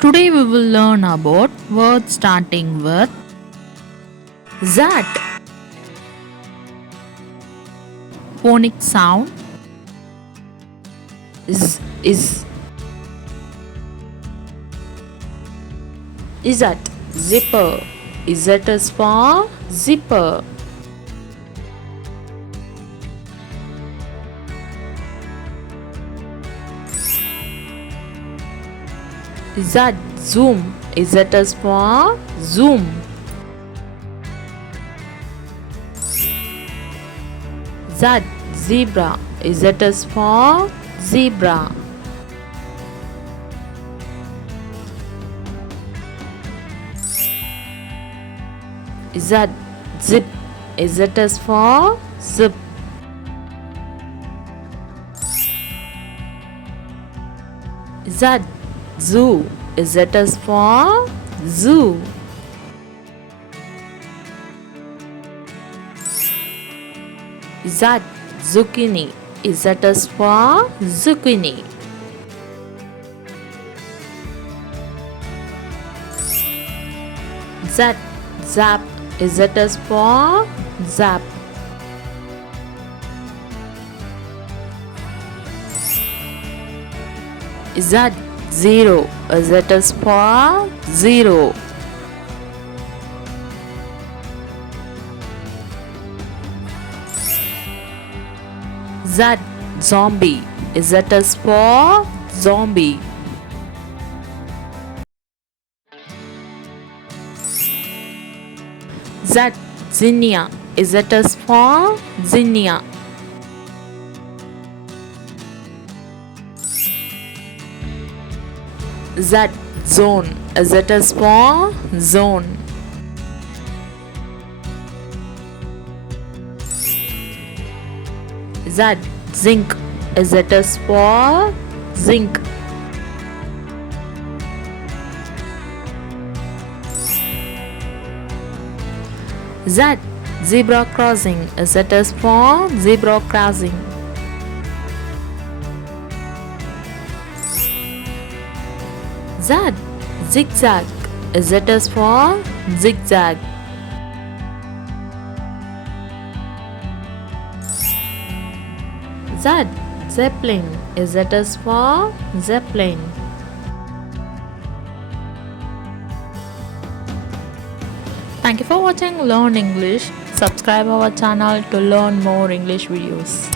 Today we will learn about words starting with Z. Phonic sound is. Izzat, zipper. Izzat is for zipper. Izzat, zoom. Izzat is for zoom. Zad, zebra. Izzat is for zebra. Izzat, zip. Izzat is for zip. Izzat, zoo. Izzat is for zoo. Izzat, zucchini. Izzat is for zucchini. Zat, zap. Izzat is for zap. Izzat, zero. Izzat is for zero. Zat, zombie. Izzat is for zombie. Zat, zinnia. Izzat is for zinnia. Zat, zone. Izzat is for zone. Zat, zinc. Izzat is for zinc. Zat, zebra crossing. Izzat is for zebra crossing. Zat, zigzag. Izzat is for zigzag. Zat, zeppelin. Izzat is for zeppelin. Thank you for watching Learn English. Subscribe our channel to learn more English videos.